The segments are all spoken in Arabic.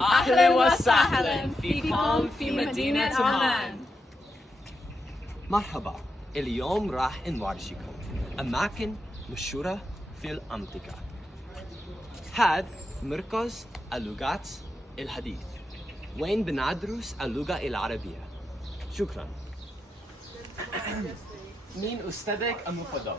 أهلا وسهلا فيكم في مدينة عمان. مرحبا، اليوم راح نورجيكم أماكن مشهورة في المنطقة. هذا مركز اللغات الحديث وين بندرس اللغة العربية. شكرا. مين أستاذك المفضل؟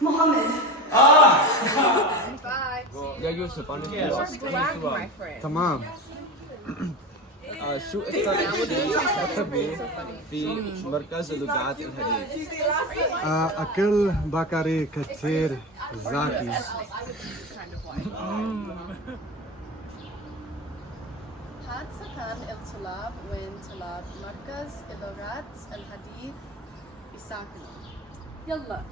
Mohammed. يا يوسف أنا my friend. تمام. شو تحبي في مركز اللغات الحديث؟ أكل بكري كثير زاكي. هاد سكان الطلاب وين طلاب مركز اللغات الحديث يساكنوا. يلا.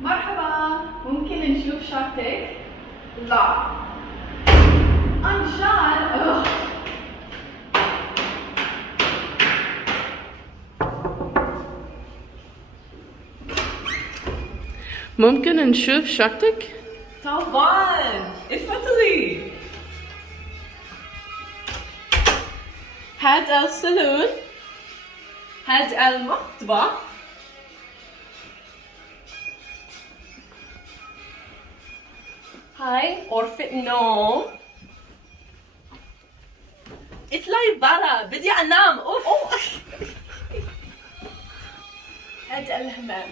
مرحبا، ممكن نشوف شنطتك؟ لا. أنشان. ممكن نشوف شنطتك؟ طبعاً، اتفضلي. هاد الصالون. هاد المطبخ. هاي غرفة نوم. اطلعي برا، بدي انام. اوف. هاد الحمام.